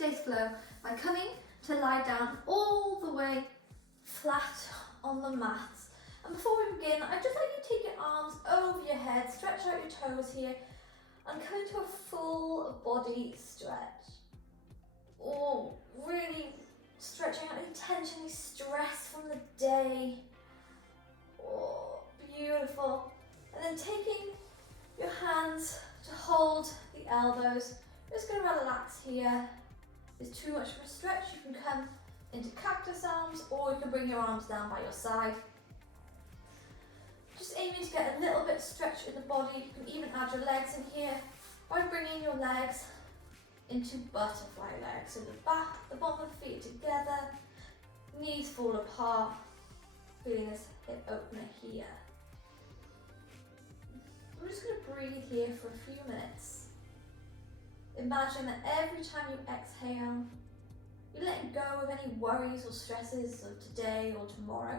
today's flow by coming to lie down all the way flat on the mat. And before we begin, I'd just like you to take your arms over your head, stretch out your toes here, and come into a full body stretch. Oh, really stretching out any tension, any stress from the day. Oh, beautiful. And then taking your hands to hold the elbows. Just going to relax here. If it's too much of a stretch, you can come into cactus arms, or you can bring your arms down by your side. Just aiming to get a little bit stretch in the body. You can even add your legs in here by bringing your legs into butterfly legs. So the back, the bottom of the feet together, knees fall apart, feeling this hip opener here. I'm just going to breathe here for a few minutes. Imagine that every time you exhale, you're letting go of any worries or stresses of today or tomorrow.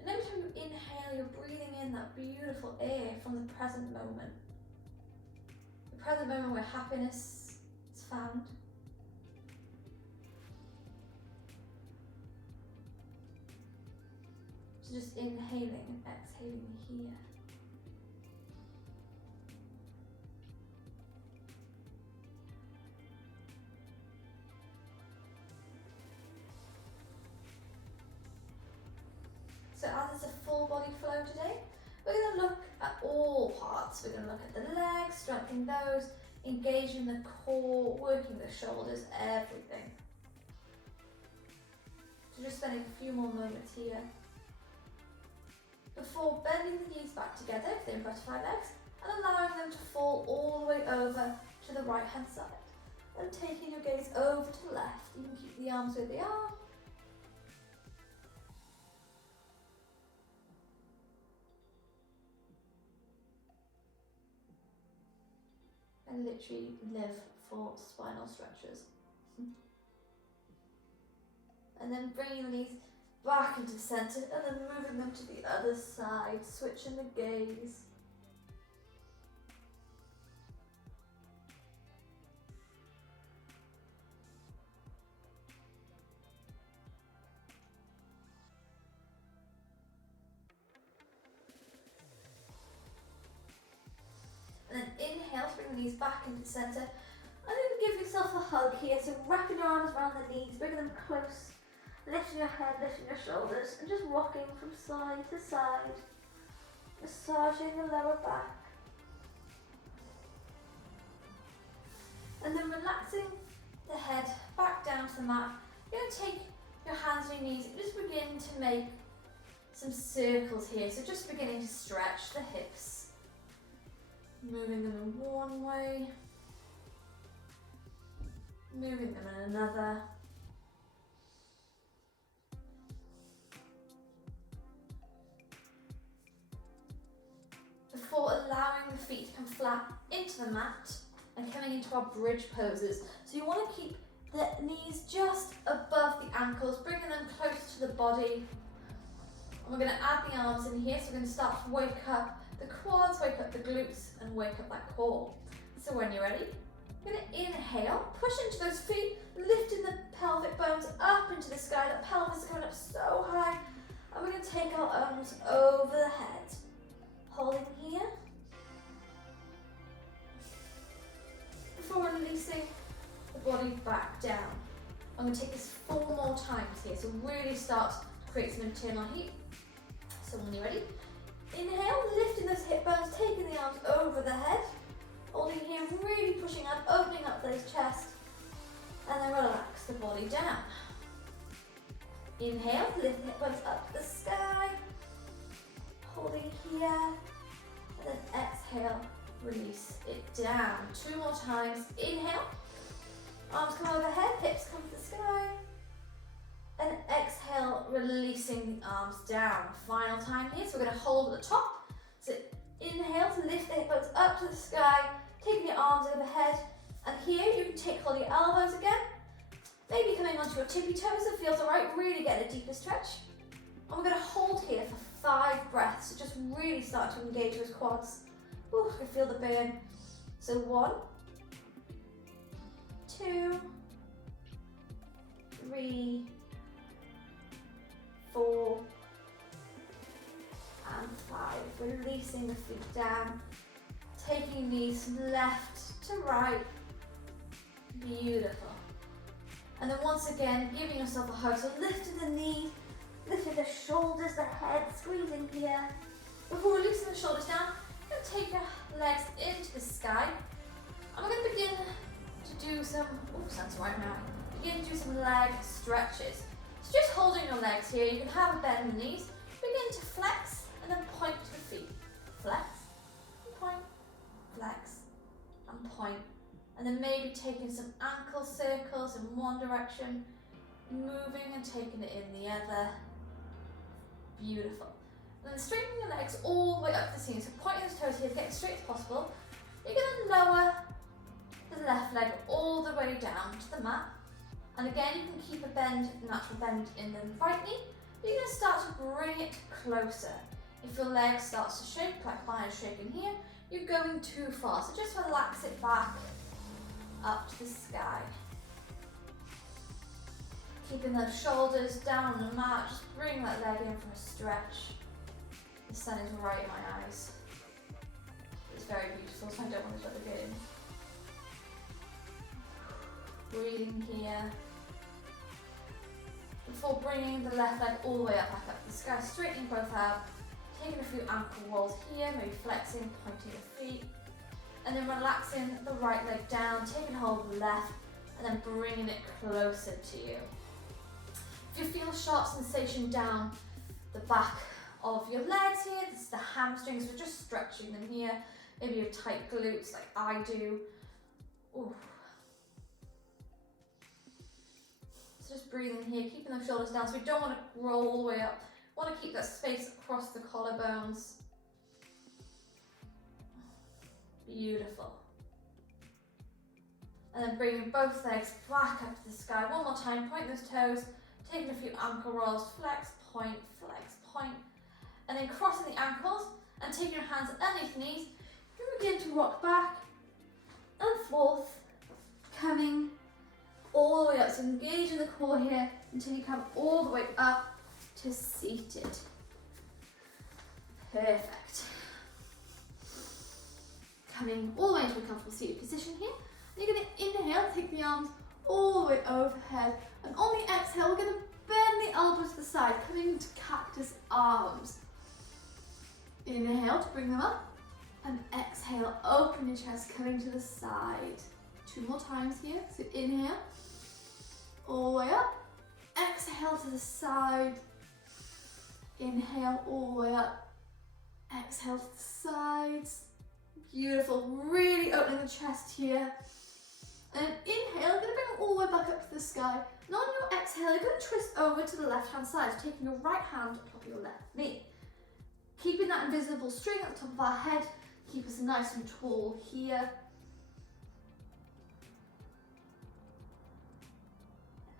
And every time you inhale, you're breathing in that beautiful air from the present moment. The present moment where happiness is found. So just inhaling and exhaling here. So as it's a full body flow today, we're going to look at all parts. We're going to look at the legs, strengthening those, engaging the core, working the shoulders, everything. So just spending a few more moments here. Before bending the knees back together, if they're in butterfly legs, and allowing them to fall all the way over to the right hand side. And taking your gaze over to the left. You can keep the arms where they are. And literally live for spinal stretches. And then bringing the knees back into the centre and then moving them to the other side, switching the gaze. And then inhale to bring the knees back into the centre. And then give yourself a hug here. So wrapping your arms around the knees, bringing them close, lifting your head, lifting your shoulders, and just rocking from side to side, massaging the lower back. And then relaxing the head back down to the mat. You're going to take your hands on your knees and just begin to make some circles here. So just beginning to stretch the hips. Moving them in one way, moving them in another. Before allowing the feet to come flat into the mat and coming into our bridge poses. So you want to keep the knees just above the ankles, bringing them close to the body. And we're going to add the arms in here, so we're going to start to wake up the quads, wake up the glutes, and wake up that core. So when you're ready, you're going to inhale, push into those feet, lifting the pelvic bones up into the sky. The pelvis is coming up so high. And we're going to take our arms over the head. Holding here. Before releasing the body back down. I'm going to take this 4 more times here. So really start to create some internal heat. So when you're ready, inhale, lifting those hip bones, taking the arms over the head, holding here, really pushing up, opening up those chests, and then relax the body down. Inhale, lift the hip bones up to the sky, holding here, and then exhale, release it down. 2 more times, inhale, arms come overhead, hips come to the sky, and exhale, releasing the arms down. Final time here, so we're going to hold at the top. So inhale to lift the hip bones up to the sky, taking your arms overhead. And here you can take hold of your elbows again. Maybe coming onto your tippy toes, it feels alright, really get a deeper stretch. And we're going to hold here for 5 breaths, so just really start to engage those quads. Ooh, I can feel the burn. So 1, 2, 3, 4, and 5. Releasing the feet down, taking knees from left to right. Beautiful. And then once again, giving yourself a hug. So lifting the knees, lifting the shoulders, the head, squeezing here. Before releasing the shoulders down, you're going to take your legs into the sky. And we're going to begin to do some, sounds right now. Begin to do some leg stretches. So just holding your legs here, you can have a bend in the knees. Begin to flex and then point to the feet. Flex, and point, flex, and point. And then maybe taking some ankle circles in one direction, moving and taking it in the other. Beautiful. And then straightening your legs all the way up to the ceiling. So pointing those toes here to get as straight as possible. You're going to lower the left leg all the way down to the mat. And again, you can keep a bend, natural bend in the right knee. But you're going to start to bring it closer. If your leg starts to shake, like mine is shaking here, you're going too far. So just relax it back up to the sky. Keeping those shoulders down on the mat, just bring that leg in for a stretch. The sun is right in my eyes. It's very beautiful, so I don't want to let it go in. Breathing here. Before bringing the left leg all the way up, back up to the sky, straightening both out. Taking a few ankle rolls here, maybe flexing, pointing the feet. And then relaxing the right leg down, taking hold of the left, and then bringing it closer to you. If you feel a sharp sensation down the back of your legs here, this is the hamstrings, we're just stretching them here. Maybe your tight glutes like I do. Ooh. So just breathing here, keeping those shoulders down, so we don't want to roll all the way up. We want to keep that space across the collarbones. Beautiful. And then bringing both legs back up to the sky. One more time, point those toes, taking a few ankle rolls, flex, point, and then crossing the ankles and taking your hands underneath the knees. You begin to rock back and forth, coming all the way up. So engaging the core here until you come all the way up to seated. Perfect. Coming all the way into a comfortable seated position here. And you're going to inhale, take the arms all the way overhead. And on the exhale, we're going to bend the elbows to the side, coming into cactus arms. Inhale to bring them up. And exhale, open your chest, coming to the side. 2 more times here. So inhale, all the way up. Exhale to the side. Inhale, all the way up. Exhale to the sides. Beautiful, really opening the chest here. And inhale, you're going to bring it all the way back up to the sky. And on your exhale, you're going to twist over to the left-hand side, so taking your right hand on top of your left knee. Keeping that invisible string at the top of our head, keep us nice and tall here.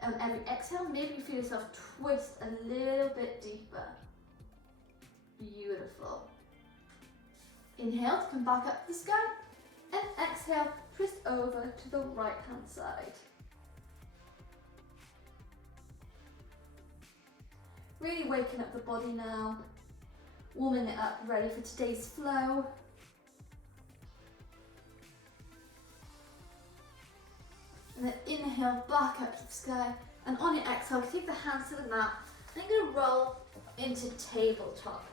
And every exhale, maybe you feel yourself twist a little bit deeper. Beautiful. Inhale to come back up to the sky, and exhale, twist over to the right hand side. Really waking up the body now, warming it up, ready for today's flow. And then inhale, back up to the sky, and on your exhale, keep the hands to the mat, and you're going to roll into tabletop.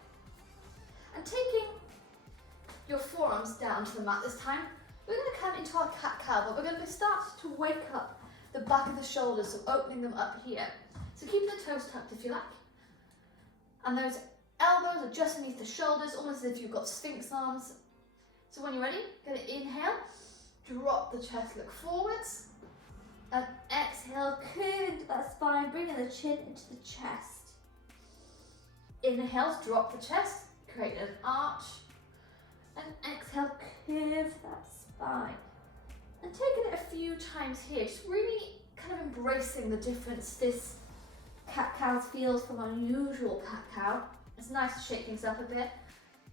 And taking your forearms down to the mat this time, we're going to come into our cat-cow, but we're going to start to wake up the back of the shoulders, so opening them up here. So keep the toes tucked if you like. And those elbows are just underneath the shoulders, almost as if you've got sphinx arms. So when you're ready, you're going to inhale, drop the chest, look forwards, and exhale, curve into that spine, bringing the chin into the chest. Inhale, drop the chest, create an arch. And exhale, curve that spine. And taking it a few times here, just really kind of embracing the difference this cat-cow feels from unusual cat-cow. It's nice to shake things up a bit,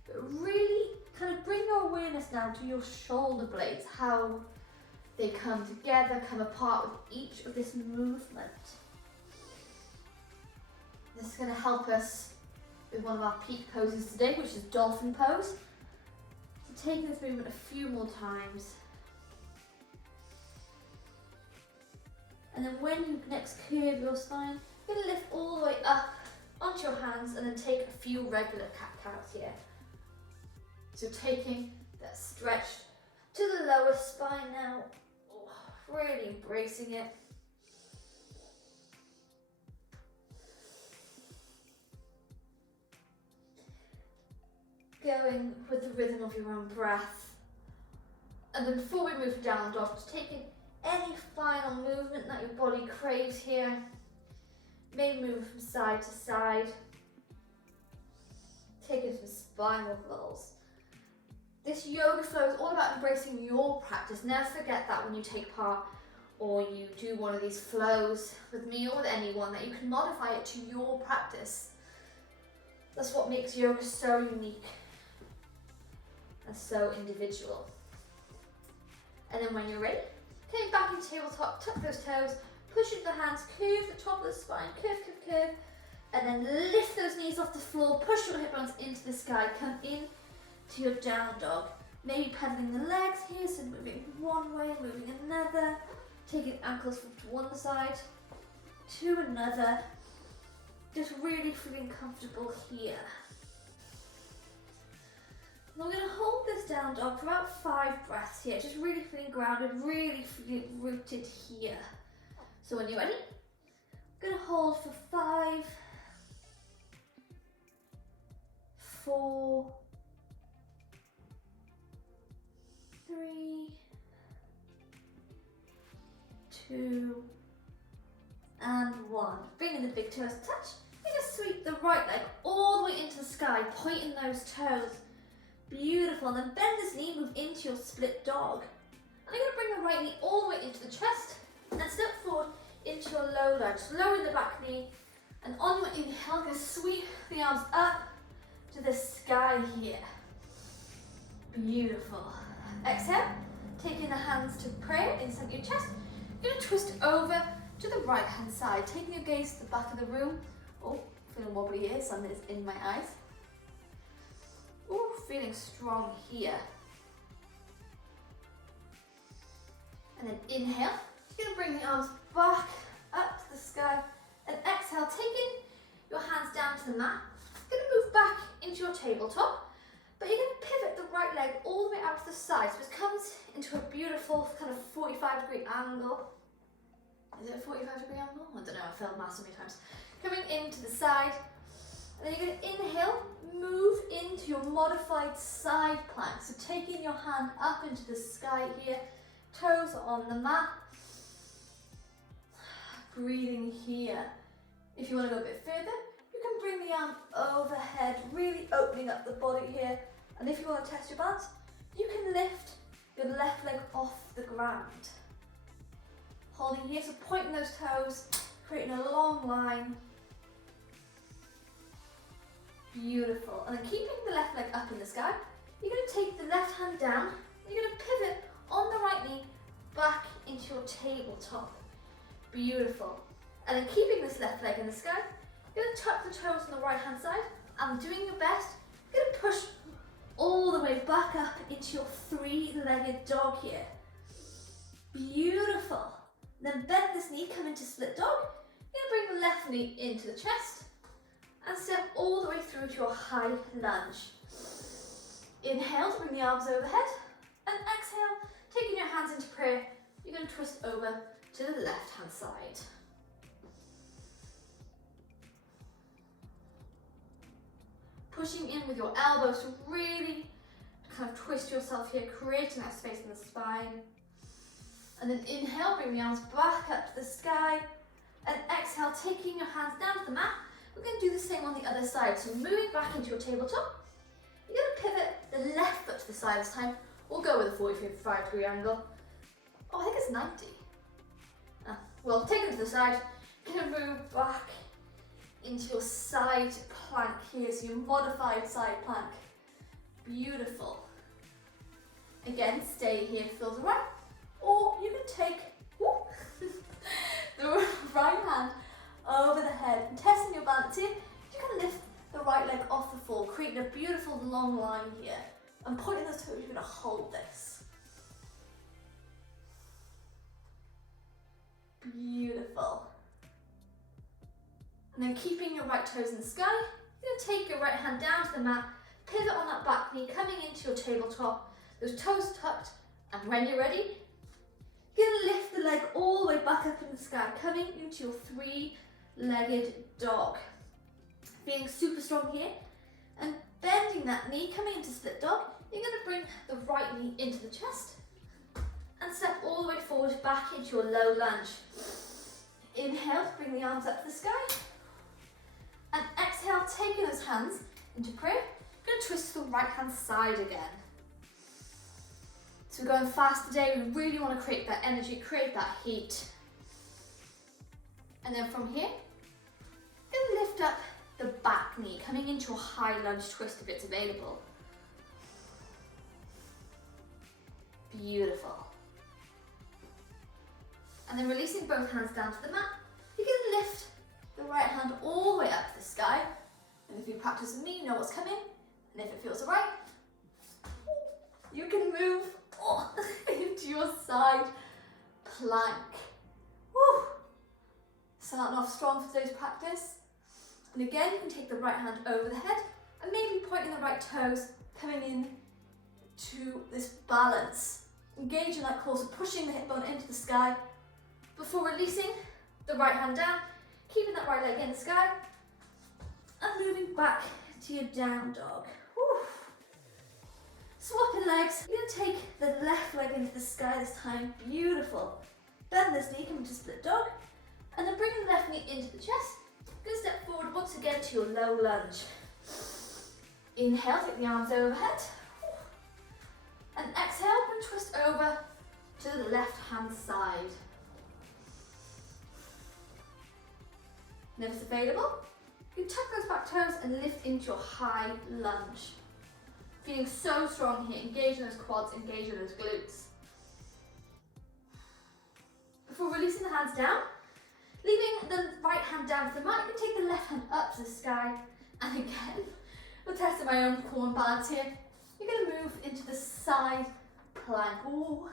but really kind of bring your awareness now to your shoulder blades, how they come together, come apart with each of this movement. This is going to help us with one of our peak poses today, which is Dolphin pose. So taking this movement a few more times. And then when you next curve your spine, you're going to lift all the way up onto your hands and then take a few regular cat-cows here. So taking that stretch to the lower spine now, really embracing it. Going with the rhythm of your own breath. And then before we move to down dog, just taking any final movement that your body craves here. Maybe move from side to side. Taking some spinal rolls. This yoga flow is all about embracing your practice. Never forget that when you take part or you do one of these flows with me or with anyone, that you can modify it to your practice. That's what makes yoga so unique and so individual. And then when you're ready, coming back into tabletop, tuck those toes, push into the hands, curve the top of the spine, curve, curve, curve, and then lift those knees off the floor, push your hip bones into the sky, come in to your down dog. Maybe pedaling the legs here, so moving one way, moving another, taking ankles from one side to another, just really feeling comfortable here. And we're going to hold this down dog for about 5 breaths here, just really feeling grounded, really feeling rooted here. So when you're ready, I'm going to hold for 5, 4, 3, 2, and 1. Bringing the big toes to touch. You're going to sweep the right leg all the way into the sky, pointing those toes. Beautiful. And then bend this knee, move into your split dog. And you're going to bring the right knee all the way into the chest and step forward into your low lunge. Lowering the back knee, and on your inhale, you're going to sweep the arms up to the sky here. Beautiful. Exhale, taking the hands to prayer inside your chest. You're going to twist over to the right hand side, taking your gaze to the back of the room. Oh, feeling wobbly here, sun is in my eyes. Oh, feeling strong here. And then inhale, you're going to bring the arms back up to the sky, and exhale, taking your hands down to the mat. You're going to move back into your tabletop, but you're going to pivot the right leg all the way out to the side, so it comes into a beautiful kind of 45-degree angle. Is it a 45-degree angle? I don't know, I failed math so many times. Coming into the side, and then you're going to inhale, move into your modified side plank. So taking your hand up into the sky here, toes on the mat. Breathing here. If you want to go a bit further, you can bring the arm overhead, really opening up the body here. And if you want to test your balance, you can lift your left leg off the ground. Holding here, so pointing those toes, creating a long line. Beautiful. And then keeping the left leg up in the sky, you're going to take the left hand down, and you're going to pivot on the right knee back into your tabletop. Beautiful. And then keeping this left leg in the sky, you're going to tuck the toes on the right hand side, and doing your best, you're going to push all the way back up into your 3-legged dog here. Beautiful. Then bend this knee, come into split dog. You're going to bring the left knee into the chest and step all the way through to your high lunge. Inhale to bring the arms overhead, and exhale, taking your hands into prayer, you're going to twist over to the left hand side. Pushing in with your elbows to really kind of twist yourself here, creating that space in the spine. And then inhale, bring the arms back up to the sky, and exhale, taking your hands down to the mat. We're going to do the same on the other side. So moving back into your tabletop, you're going to pivot the left foot to the side this time. We'll go with a 45-degree angle. Oh, I think it's 90. Well, take it to the side. You're going to move back into your side plank here, so your modified side plank. Beautiful. Again, stay here, feel the right. Or you can take the right hand over the head and testing your balance here. long line here. And pointing those toes, you're gonna hold this. Beautiful. And then keeping your right toes in the sky, you're gonna take your right hand down to the mat, pivot on that back knee, coming into your tabletop, those toes tucked, and when you're ready, you're gonna lift the leg all the way back up in the sky, coming into your three-legged dog. Feeling super strong here, and bending that knee, coming into split dog, you're gonna bring the right knee into the chest, and step all the way forward back into your low lunge. Inhale to bring the arms up to the sky, and exhale, taking those hands into prayer. You're gonna twist to the right hand side again. So we're going fast today, we really want to create that energy, create that heat. And then from here, you're gonna lift up the back knee, coming into a high lunge twist if it's available. Beautiful. And then releasing both hands down to the mat, you're gonna lift the right hand all the way up to the sky. And if you practice with me, you know what's coming. And if it feels right, you can move into your side plank. Woo. Starting off strong for today's practice. And again, you can take the right hand over the head and maybe pointing the right toes, coming in to this balance. Engaging that core, so pushing the hip bone into the sky before releasing the right hand down, keeping that right leg in the sky, and moving back to your down dog. Woo. Swapping legs, you're going to take the left leg into the sky this time. Beautiful. Bend this knee, come into split dog, and then bringing the left knee into the chest. Good step forward once again to your low lunge. Inhale, take the arms overhead. And exhale, and twist over to the left hand side. And if it's available, you tuck those back toes and lift into your high lunge. Feeling so strong here, engaging those quads, engaging those glutes. Before releasing the hands down, leaving the right hand down to the mat, you can take the left hand up to the sky. And again, we're testing my own core and balance here. You're going to move into the side plank. Ooh.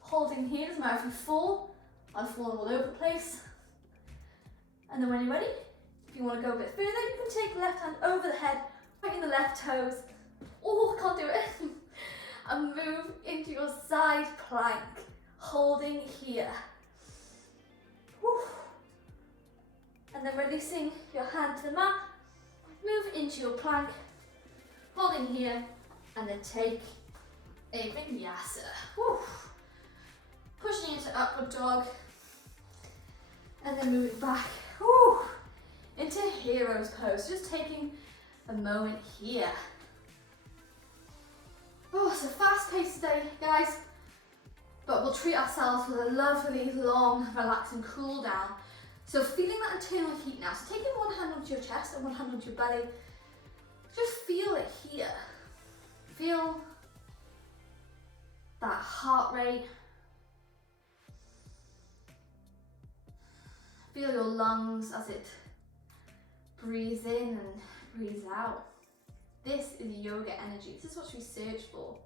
Holding here, doesn't matter if you fall. I'm falling all over the place. And then when you're ready, if you want to go a bit further, you can take the left hand over the head, pointing the left toes. Oh, can't do it. And move into your side plank, holding here. Woo. And then releasing your hand to the mat, move into your plank, holding here, and then take a vinyasa. Woo. Pushing into upward dog, and then moving back into hero's pose. Just taking a moment here. Oh, so fast paced today, guys, but we'll treat ourselves with a lovely, long, relaxing cool down. So feeling that internal heat now. So taking one hand onto your chest and one hand onto your belly. Just feel it here. Feel that heart rate. Feel your lungs as it breathes in and breathes out. This is yoga energy. This is what we search for.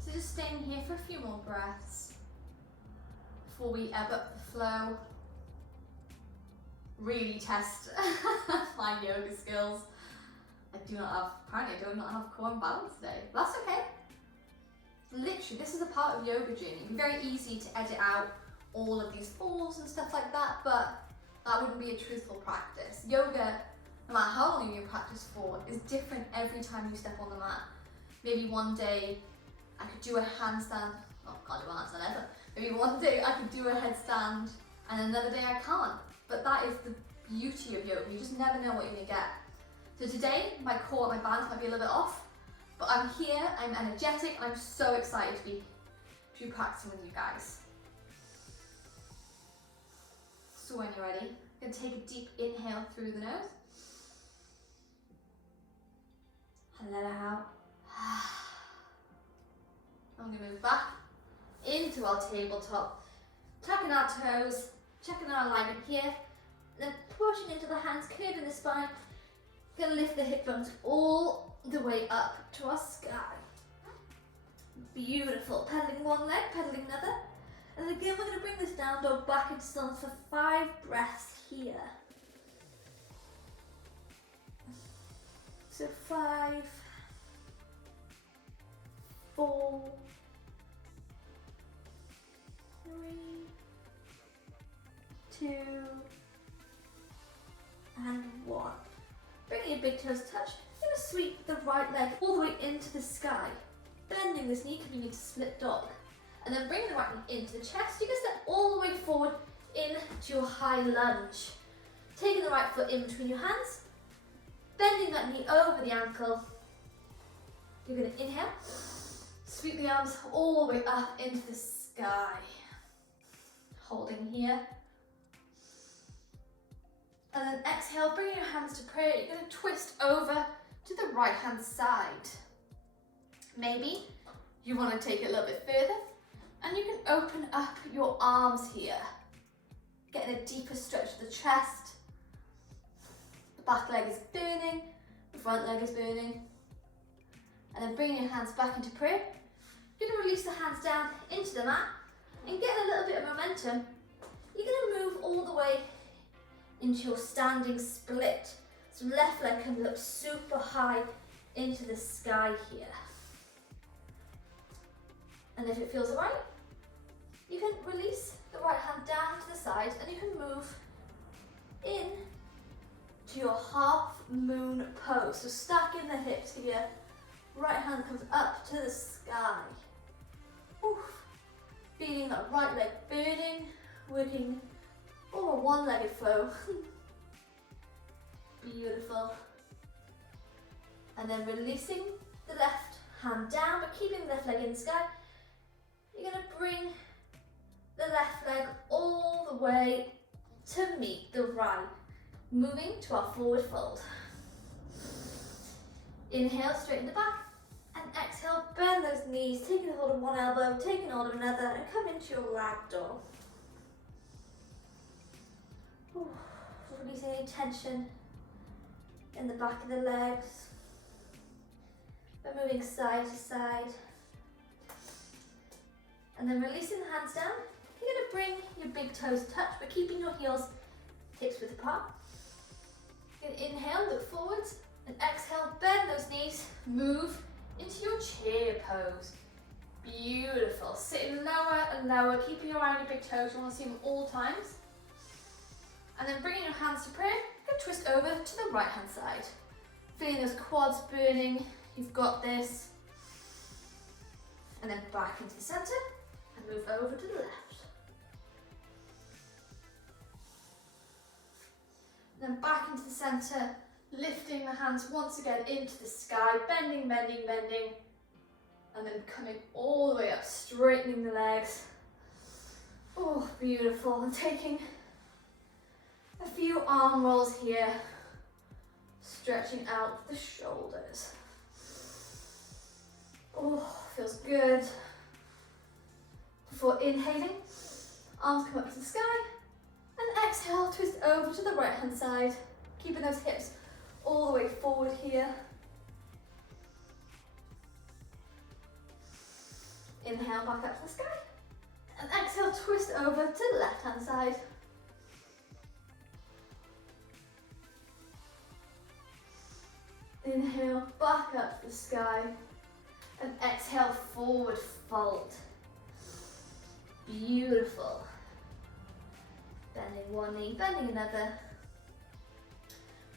So just staying here for a few more breaths before we ebb up the flow. Really test my yoga skills. Apparently I do not have core and balance today. But that's okay. Literally, this is a part of yoga journey. It'd be very easy to edit out all of these falls and stuff like that, but that wouldn't be a truthful practice. Yoga, no matter how long you practice for, is different every time you step on the mat. Maybe one day I could do a handstand. Oh, I can't do a handstand ever. Maybe one day I could do a headstand and another day I can't. But that is the beauty of yoga. You just never know what you're gonna get. So today, my core, my balance might be a little bit off, but I'm here, I'm energetic, and I'm so excited to be practicing with you guys. So when you're ready, you're gonna take a deep inhale through the nose. And let it out. I'm gonna move back into our tabletop, tucking our toes, checking our alignment here, Then pushing into the hands, curving the spine. Gonna lift the hip bones all the way up to our sky. Beautiful. Pedaling one leg, pedaling another. And again, we're gonna bring this down dog back into stillness for 5 breaths here. So 5, 4, 3, 2, and 1. Bringing your big toes touch, you're going to sweep the right leg all the way into the sky. Bending this knee, coming into split dog. And then bring the right knee into the chest. You can step all the way forward into your high lunge. Taking the right foot in between your hands. Bending that knee over the ankle. You're going to inhale. Sweep the arms all the way up into the sky. Holding here. And then exhale, bringing your hands to prayer. You're going to twist over to the right hand side. Maybe you want to take it a little bit further and you can open up your arms here. Getting a deeper stretch of the chest. The back leg is burning, the front leg is burning. And then bringing your hands back into prayer. You're going to release the hands down into the mat and get a little bit of momentum. You're going to move all the way into your standing split. So left leg comes up super high into the sky here. And if it feels alright, you can release the right hand down to the side and you can move in to your half moon pose. So stacking the hips here, right hand comes up to the sky. Oof. Feeling that right leg burning, working over a one-legged flow. Beautiful. And then releasing the left hand down, but keeping the left leg in the sky. You're going to bring the left leg all the way to meet the right. Moving to our forward fold. Inhale, straighten the back. And exhale, bend those knees, taking hold of one elbow, taking hold of another, and come into your ragdoll. Releasing any tension in the back of the legs. But moving side to side. And then releasing the hands down. You're going to bring your big toes touch, but keeping your heels hips width apart. You're going to inhale, look forwards, and exhale, bend those knees, move into your chair pose. Beautiful. Sitting lower and lower, keeping your eye on your big toes. You want to see them all times. And then bringing your hands to prayer, you can twist over to the right hand side. Feeling those quads burning, you've got this. And then back into the center and move over to the left. And then back into the center, lifting the hands once again into the sky, bending, bending, bending. And then coming all the way up, straightening the legs. Oh, beautiful. And taking a few arm rolls here, stretching out the shoulders. Oh, feels good. Before inhaling, arms come up to the sky, and exhale, twist over to the right hand side, keeping those hips all the way forward here. Inhale, back up to the sky, and exhale, twist over to the left hand side. Inhale, back up to the sky, and exhale, forward fold. Beautiful. Bending one knee, bending another.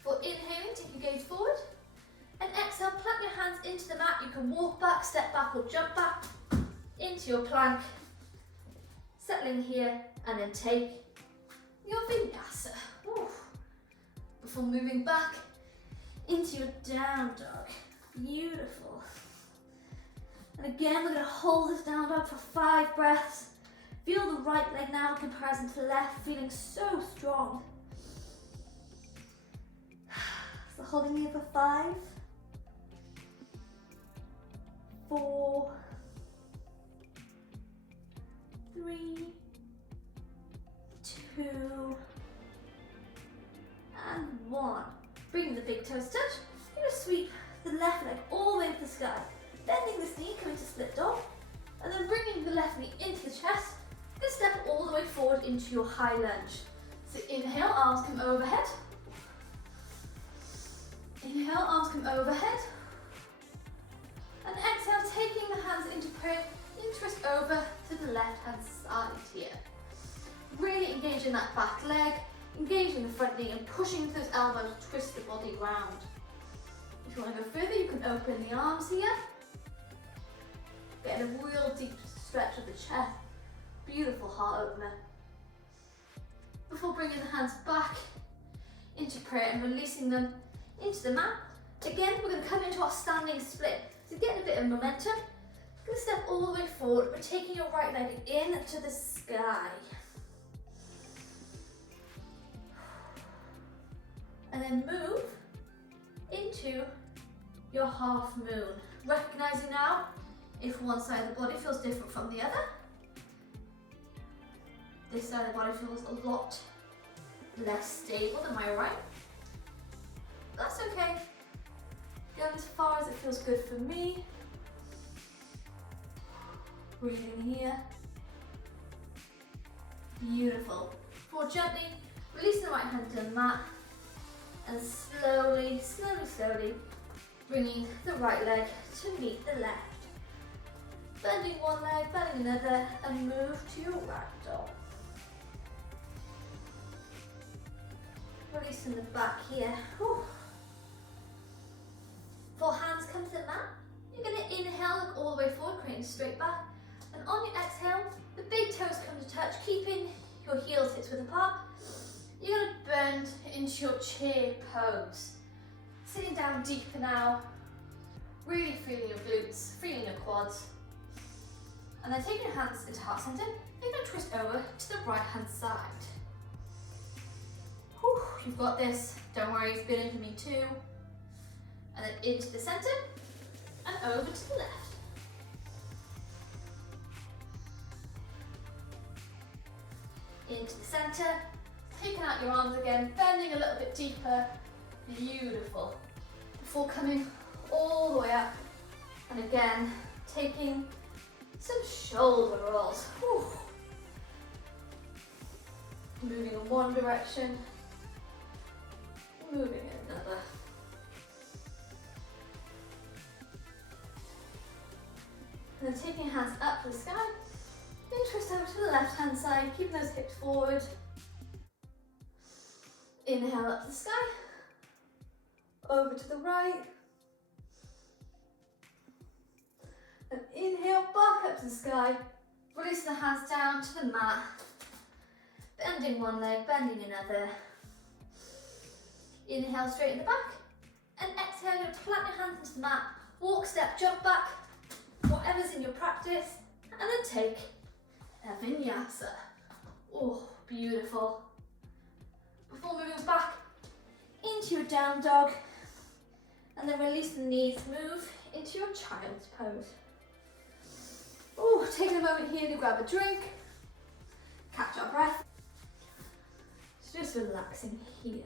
For inhaling, take your gaze forward, and exhale, plant your hands into the mat. You can walk back, step back, or jump back into your plank. Settling here, and then take your vinyasa. Ooh. Before moving back into your down dog. Beautiful. And again, we're going to hold this down dog for 5 breaths. Feel the right leg now in comparison to the left, feeling so strong. So holding here for 5, 4, 3, 2, big toes touch, you're going to sweep the left leg all the way to the sky, bending this knee, coming to split dog, and then bringing the left knee into the chest. Then step all the way forward into your high lunge. So inhale, arms come overhead. Inhale, arms come overhead. And exhale, taking the hands into prayer, twist over to the left hand side here. Really engaging that back leg, engaging the front knee and pushing those elbows, twist the body round. If you want to go further, you can open the arms here. Getting a real deep stretch of the chest. Beautiful heart opener. Before bringing the hands back into prayer and releasing them into the mat. Again, we're going to come into our standing split. So getting a bit of momentum. We're going to step all the way forward. We're taking your right leg into the sky. And then move into your half moon. Recognizing now if one side of the body feels different from the other. This side of the body feels a lot less stable than my right. That's okay. Going as far as it feels good for me. Breathing here. Beautiful. Fall gently, release the right hand to the mat. And slowly, slowly, bringing the right leg to meet the left. Bending one leg, bending another, and move to your ragdoll. Releasing the back here. Whew. Four hands come to the mat. You're going to inhale, look all the way forward, creating straight back. And on your exhale, the big toes come to touch, keeping your heels hips width apart. You're going to bend into your chair pose. Sitting down deeper now. Really feeling your glutes, feeling your quads. And then taking your hands into heart center, you're going to twist over to the right hand side. Whew, you've got this. Don't worry, it's been in for me too. And then into the center and over to the left. Into the center, taking out your arms again, bending a little bit deeper. Beautiful. Before coming all the way up. And again, taking some shoulder rolls. Whew. Moving in one direction, moving in another. And then taking your hands up to the sky, then twist over to the left hand side, keeping those hips forward. Inhale up to the sky, over to the right. And inhale back up to the sky, release the hands down to the mat. Bending one leg, bending another. Inhale straight in the back. And exhale, you plant your hands into the mat. Walk, step, jump back. Whatever's in your practice. And then take a vinyasa. Oh, beautiful. Before moving back into your down dog. And then release the knees, move into your child's pose. Oh, take a moment here to grab a drink. Catch our breath. Just relaxing here.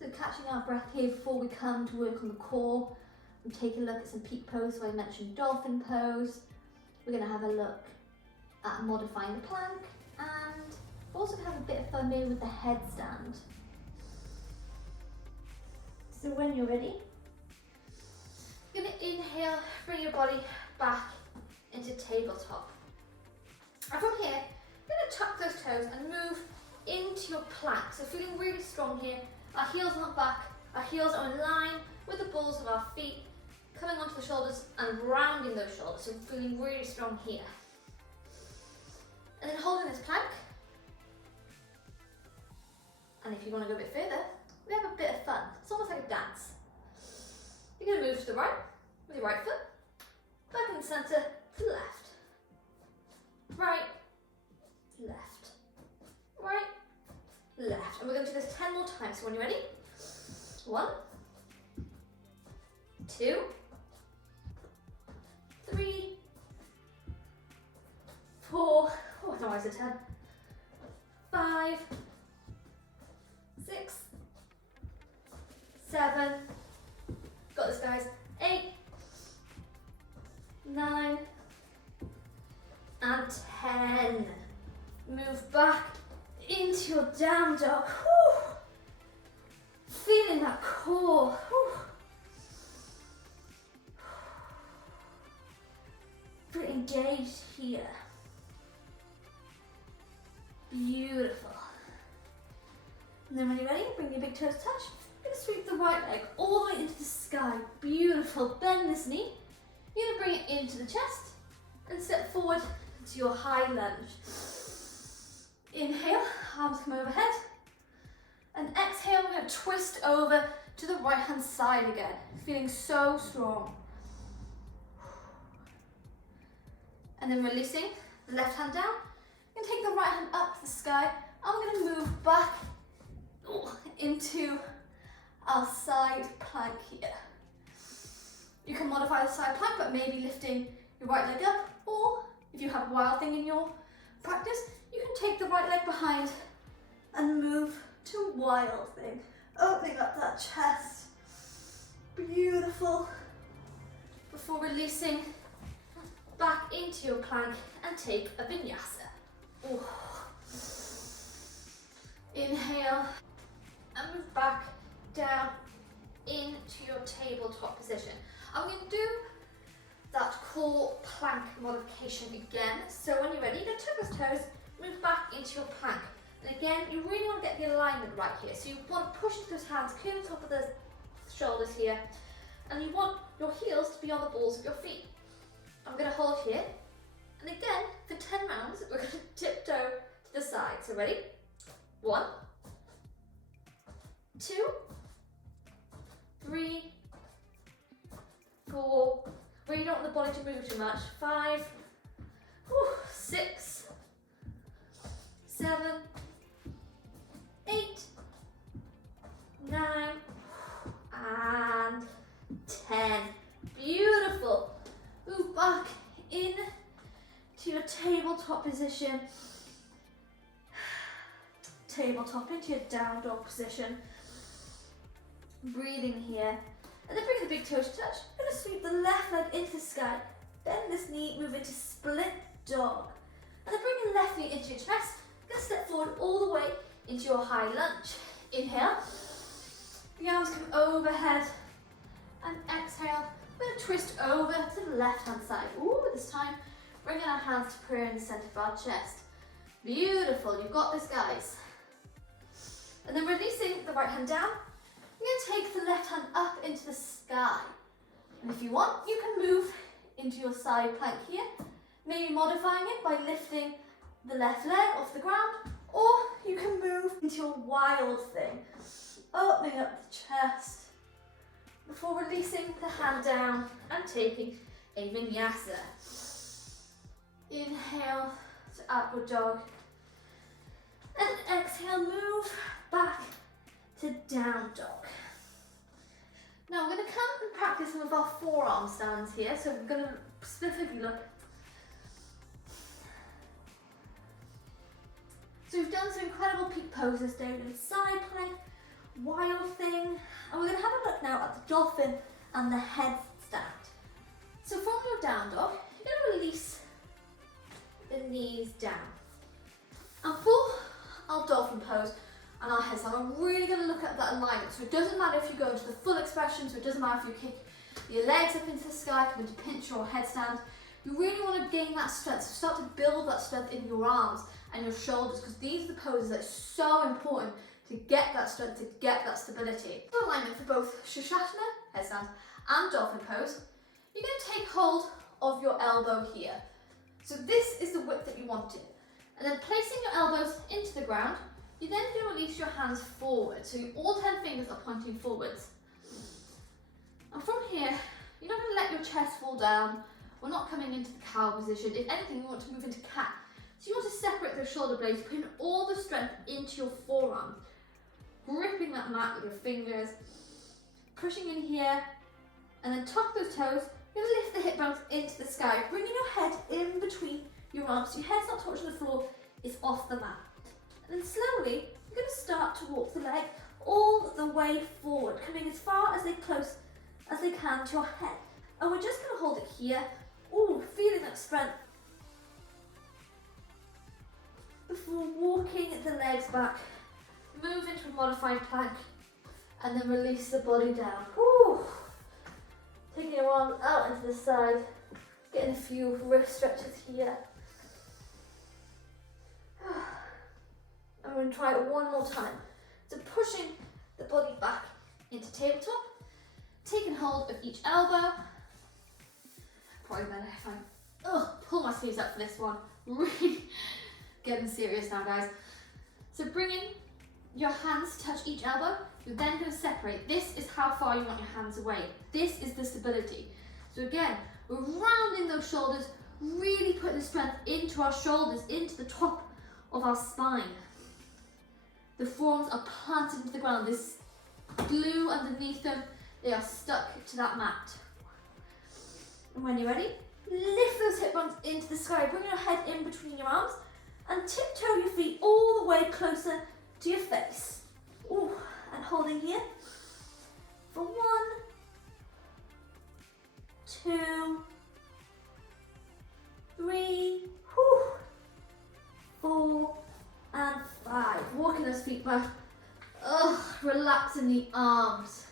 So catching our breath here before we come to work on the core. And take a look at some peak pose. So I mentioned dolphin pose. We're going to have a look at modifying the plank and also have a bit of fun maybe with the headstand. So when you're ready, you're going to inhale, bring your body back into tabletop. And from here, you're going to to tuck those toes and move into your plank. So feeling really strong here. Our heels not back, our heels are in line with the balls of our feet, coming onto the shoulders and rounding those shoulders. So feeling really strong here. And then holding this plank. And if you want to go a bit further, we have a bit of fun. It's almost like a dance. You're going to move to the right with your right foot, back in the centre to the left. Right, left, right, left. And we're going to do this 10 more times. So when you're ready, 1, 2, 3, 4, oh no, I said 10, 5, 6, 7, got this guys, 8, 9, and 10. Move back into your down dog. Whew. Feeling that core. Whew. Pretty engaged here. Beautiful. And then when you're ready, bring your big toes touch. You're going to sweep the right leg all the way into the sky. Beautiful. Bend this knee. You're going to bring it into the chest and step forward to your high lunge. Inhale, arms come overhead. And exhale, we're going to twist over to the right hand side again. Feeling so strong. And then releasing the left hand down. You're going to take the right hand up to the sky. And we're going to move back into our side plank here. You can modify the side plank, but maybe lifting your right leg up, or if you have a wild thing in your practice, you can take the right leg behind and move to wild thing, opening up that chest. Beautiful. Before releasing back into your plank and take a vinyasa. Ooh. Inhale and move back down into your tabletop position. I'm going to do that core plank modification again. So when you're ready, you're going to tuck those toes, move back into your plank. And again, you really want to get the alignment right here. So you want to push those hands, curl the top of the shoulders here. And you want your heels to be on the balls of your feet. I'm going to hold here. And again, for 10 rounds, we're going to tiptoe to the side. So ready? 1, 2, 3, 4, where you don't want the body to move too much, 5, 6, 7, 8, 9, and 10. Beautiful. Move back in to your tabletop position. Tabletop into your down dog position. Breathing here. And then bring the big toes to touch. You're going to sweep the left leg into the sky. Bend this knee, move into split dog. And then bring the left knee into your chest. You're going to step forward all the way into your high lunge. Inhale. The arms come overhead. And exhale. We're going to twist over to the left hand side. Ooh, this time bringing our hands to prayer in the center of our chest. Beautiful. You've got this, guys. And then releasing the right hand down. You're going to take the left hand up into the sky. And if you want, you can move into your side plank here, maybe modifying it by lifting the left leg off the ground, or you can move into your wild thing, opening up the chest before releasing the hand down and taking a vinyasa. Inhale to upward dog, and exhale, move back to down dog. Now we're going to come and practice some of our forearm stands here. So we're going to specifically look. So we've done some incredible peak poses today. We've done side plank, wild thing, and we're going to have a look now at the dolphin and the headstand. So from your down dog, you're going to release the knees down. And for our dolphin pose and our headstand, we're really going to look at that alignment. So it doesn't matter if you go into the full expression, so it doesn't matter if you kick your legs up into the sky, come into pinch or headstand. You really want to gain that strength, so start to build that strength in your arms and your shoulders, because these are the poses that are so important to get that strength, to get that stability. For alignment for both Savasana, headstand, and Dolphin pose, you're going to take hold of your elbow here. So this is the width that you want it. And then placing your elbows into the ground, you're then going to release your hands forward. So all 10 fingers are pointing forwards. And from here, you're not going to let your chest fall down. We're not coming into the cow position. If anything, you want to move into cat. So you want to separate those shoulder blades, putting all the strength into your forearm, gripping that mat with your fingers, pushing in here, and then tuck those toes. You're going to lift the hip bones into the sky, bringing your head in between your arms. So your head's not touching the floor, it's off the mat. And then slowly, you're going to start to walk the leg all the way forward, coming as far as close as they can to your head. And we're just going to hold it here. Ooh, feeling that strength. Before walking the legs back, move into a modified plank, and then release the body down. Ooh. Taking your arms out into the side, getting a few wrist stretches here. I'm going to try it one more time. So pushing the body back into tabletop, taking hold of each elbow. Probably better if I pull my sleeves up for this one. Really getting serious now, guys. So bringing your hands to touch each elbow, you're then going to separate. This is how far you want your hands away. This is the stability. So again, we're rounding those shoulders, really putting the strength into our shoulders, into the top of our spine. The forearms are planted into the ground. There's glue underneath them. They are stuck to that mat. And when you're ready, lift those hip bones into the sky. Bring your head in between your arms and tiptoe your feet all the way closer to your face. Ooh, and holding here for 1, 2, 3, 4, and 5. Walking those feet back. Relaxing the arms.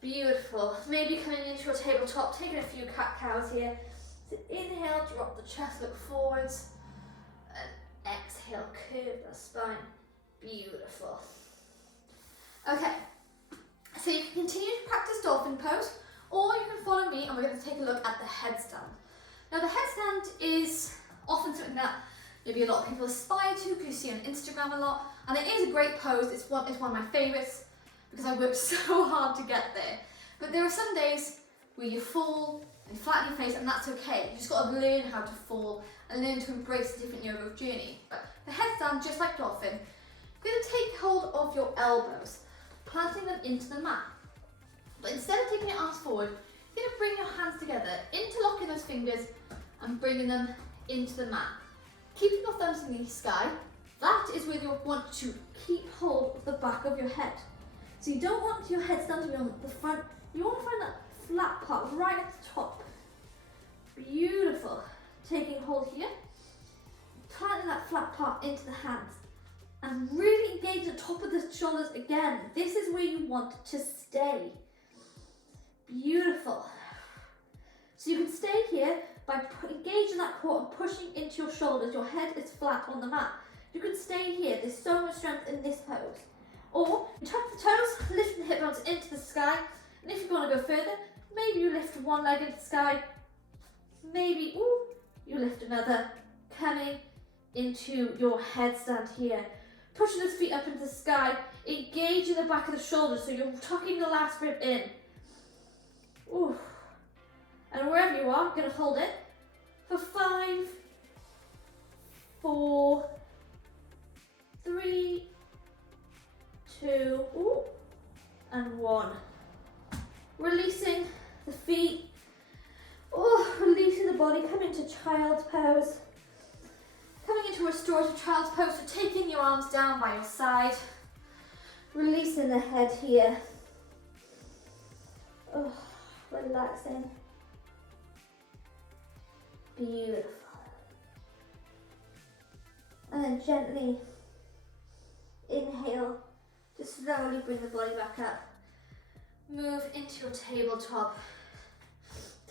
Beautiful. Maybe coming into your tabletop, taking a few cat-cows here. So inhale, drop the chest, look forwards. And exhale, curve the spine. Beautiful. Okay, so you can continue to practice dolphin pose, or you can follow me and we're going to take a look at the headstand. Now the headstand is often something that maybe a lot of people aspire to, because you see on Instagram a lot, and it is a great pose. It's one of my favourites because I worked so hard to get there. But there are some days where you fall and flatten your face, and that's okay. You just got to learn how to fall and learn to embrace a different yoga journey. But the headstand, just like dolphin, you're going to take hold of your elbows, planting them into the mat. But instead of taking your arms forward, you're going to bring your hands together, interlocking those fingers and bringing them into the mat. Keeping your thumbs in the sky, that is where you want to keep hold of the back of your head. So you don't want your headstand to be on the front, you want to find that flat part right at the top. Beautiful. Taking hold here, planting that flat part into the hands, and really engage the top of the shoulders again. This is where you want to stay. Beautiful. So you can stay here by engaging that core and pushing into your shoulders. Your head is flat on the mat. You can stay here. There's so much strength in this pose. Or you tuck the toes, lift the hip bones into the sky. And if you want to go further, maybe you lift one leg into the sky. Maybe, you lift another, coming into your headstand here. Pushing those feet up into the sky, engaging the back of the shoulders so you're tucking the last rib in. Ooh. And wherever you are, going to hold it for 5, 4, 3, 2, and 1. Releasing the feet. Releasing the body, coming into child's pose. Coming into restorative child's pose, so taking your arms down by your side. Releasing the head here. Relaxing. Beautiful. And then gently inhale, just slowly bring the body back up. Move into your tabletop.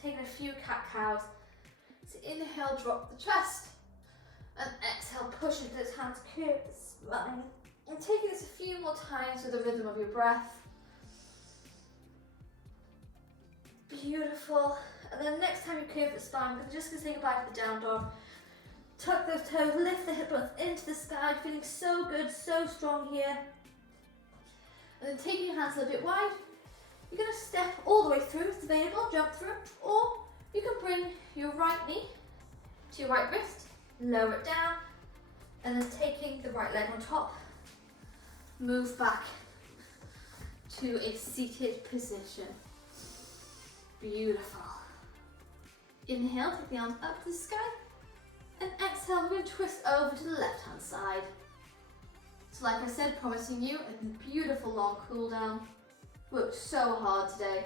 taking a few cat-cows. So inhale, drop the chest. And exhale, push into those hands, curve the spine. And taking this a few more times with the rhythm of your breath. Beautiful. And then next time you curve the spine, we're just going to say goodbye to the down dog. Tuck those toes, lift the hip bones into the sky, feeling so good, so strong here. And then taking your hands a little bit wide, you're going to step all the way through, if it's available, jump through, or you can bring your right knee to your right wrist, lower it down, and then taking the right leg on top, move back to a seated position. Beautiful. Inhale, take the arms up to the sky, and exhale, we're going to twist over to the left hand side. So like I said, promising you a beautiful long cool down. Worked so hard today.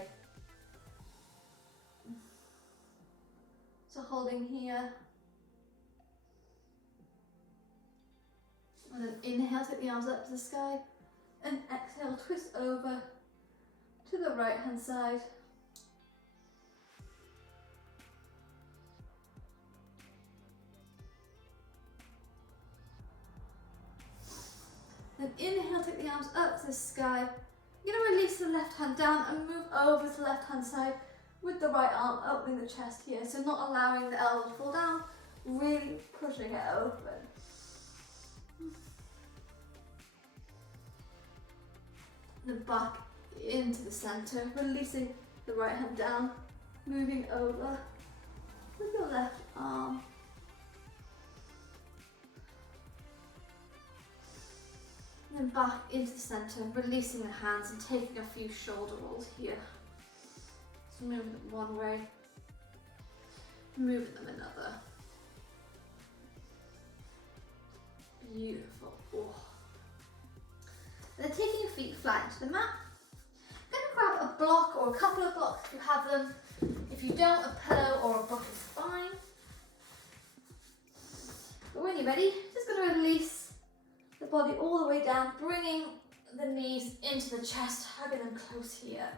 So holding here. And then inhale, take the arms up to the sky. And exhale, twist over to the right hand side. Then inhale, take the arms up to the sky. You're going to release the left hand down and move over to the left hand side with the right arm opening the chest here. So not allowing the elbow to fall down, really pushing it open. Then back into the center, releasing the right hand down, moving over with the left arm. And then back into the center, releasing the hands and taking a few shoulder rolls here. So moving them one way, moving them another. Beautiful. Oh. And then taking your feet flat into the mat. I'm going to grab a block or a couple of blocks if you have them. If you don't, a pillow or a book is fine. But when you're ready, just going to release the body all the way down, bringing the knees into the chest, hugging them close here.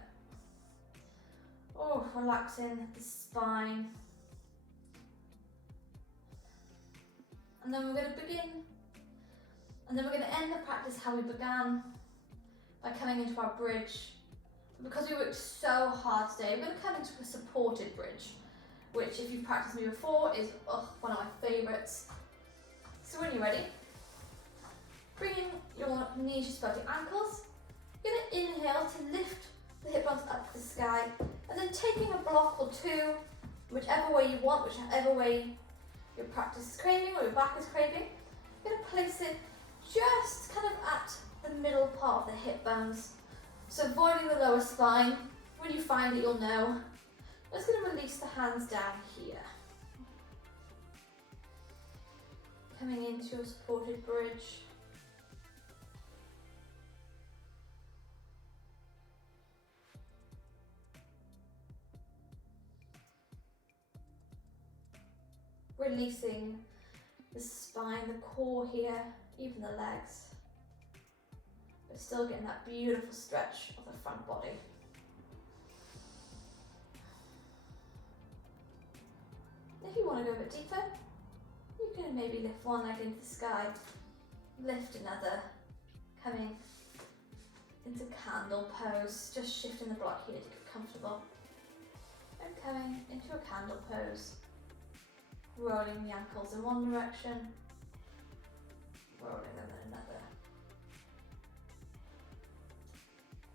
Oh, relaxing the spine. And then we're going to begin, and then we're going to end the practice how we began, by coming into our bridge. Because we worked so hard today, we're going to come into a supported bridge, which if you've practiced me before is one of my favourites. So when you're ready, bringing your knees just above your ankles, you're going to inhale to lift the hip bones up to the sky, and then taking a block or two, whichever way you want, whichever way your practice is craving or your back is craving, you're going to place it just kind of at the middle part of the hip bones. So avoiding the lower spine. When you find it, you'll know. I'm just going to release the hands down here. Coming into a supported bridge. Releasing the spine, the core here, even the legs. But still getting that beautiful stretch of the front body. If you want to go a bit deeper, you can maybe lift one leg into the sky, lift another, coming into candle pose, just shifting the block here to get comfortable. And coming into a candle pose. Rolling the ankles in one direction, rolling them in another.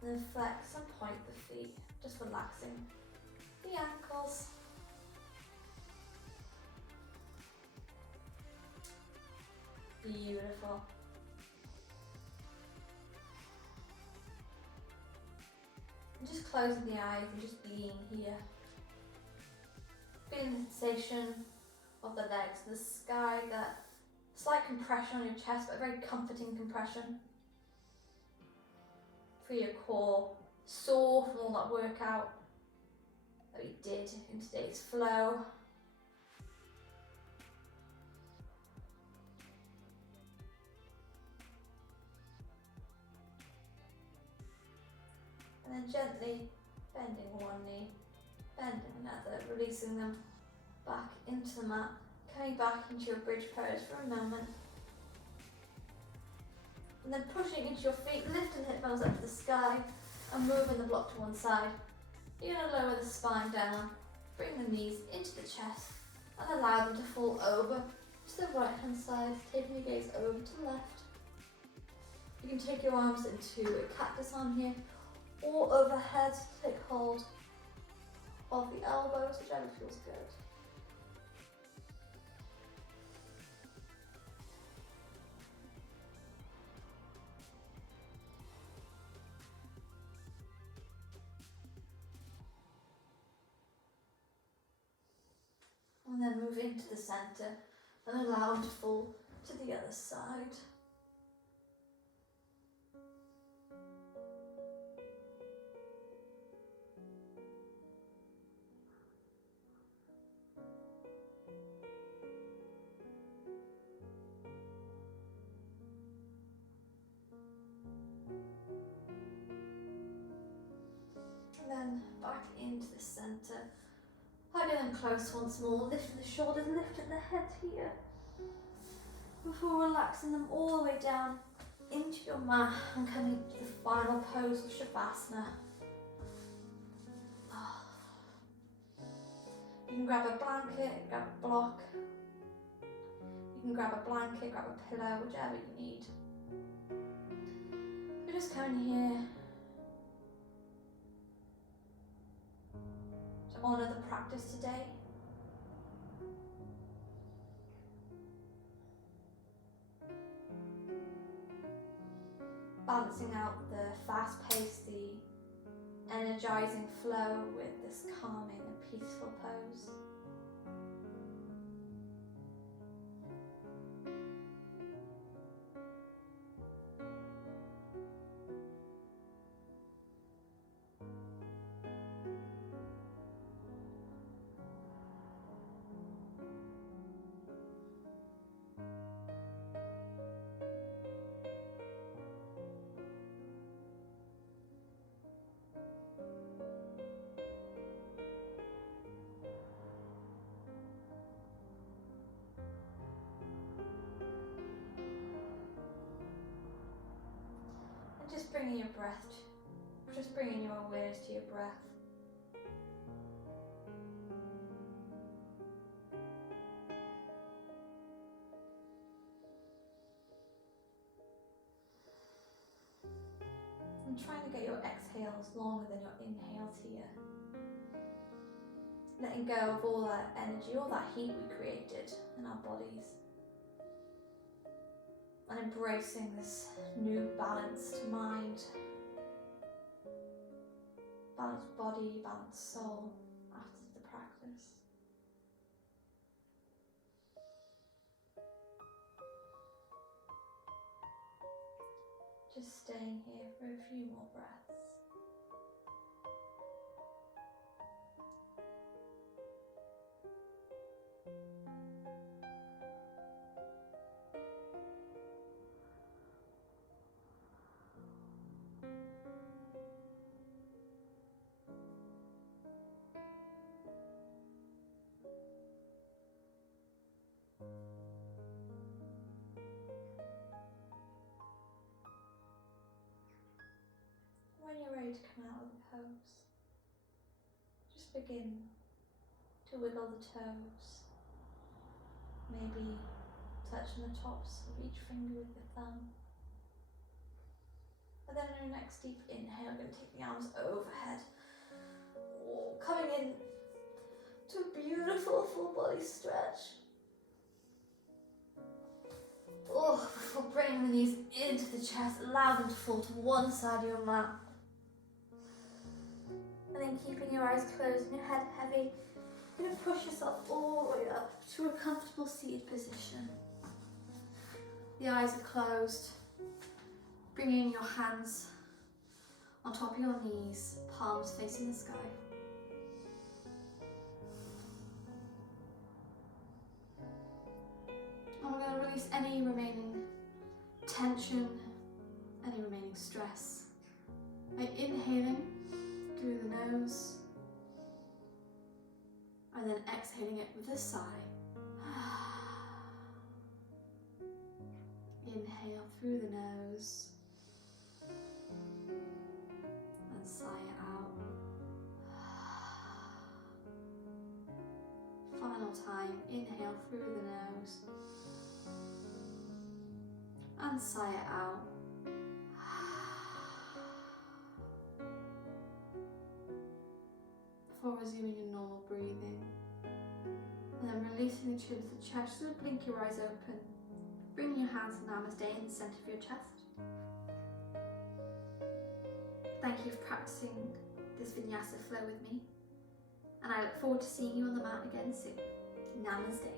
And then flex and point the feet, just relaxing the ankles. Beautiful. And just closing the eyes and just being here. Feeling the sensation of the legs, the sky, that slight compression on your chest, but a very comforting compression. For your core, sore from all that workout that we did in today's flow. And then gently bending one knee, bending another, releasing them back into the mat, coming back into your bridge pose for a moment. And then pushing into your feet, lifting the hip bones up to the sky and moving the block to one side. You're going to lower the spine down, bring the knees into the chest and allow them to fall over to the right hand side, taking your gaze over to the left. You can take your arms into a cactus arm here or overhead, take hold of the elbows, whichever feels good. And then move into the centre and allow them to fall to the other side. And then back into the centre. Hugging them close once more, lifting the shoulders, lifting the head here. Before relaxing them all the way down into your mat and coming to the final pose of Shavasana. You can grab a blanket, grab a block. You can grab a blanket, grab a pillow, whichever you need. We're just coming here to honour the practice today. Balancing out the fast pace, the energizing flow with this calming and peaceful pose. Just bringing your breath, just bringing your awareness to your breath. And trying to get your exhales longer than your inhales here. Letting go of all that energy, all that heat we created in our bodies. And embracing this new balanced mind, balanced body, balanced soul after the practice. Just staying here for a few more breaths. When you're ready to come out of the pose, just begin to wiggle the toes, maybe touching the tops of each finger with your thumb. And then in your next deep inhale, you're going to take the arms overhead, coming in to a beautiful full body stretch. Before bringing the knees into the chest, allow them to fall to one side of your mat. And then keeping your eyes closed and your head heavy, you're going to push yourself all the way up to a comfortable seated position. The eyes are closed. Bringing your hands on top of your knees, palms facing the sky. And we're going to release any remaining tension, any remaining stress by inhaling through the nose then exhaling it with a sigh. Inhale through the nose and sigh it out. Final time, inhale through the nose and sigh it out. Before resuming your normal breathing, and then releasing the chin to the chest, just blink your eyes open. Bring your hands to Namaste in the centre of your chest. Thank you for practicing this vinyasa flow with me, and I look forward to seeing you on the mat again soon. Namaste.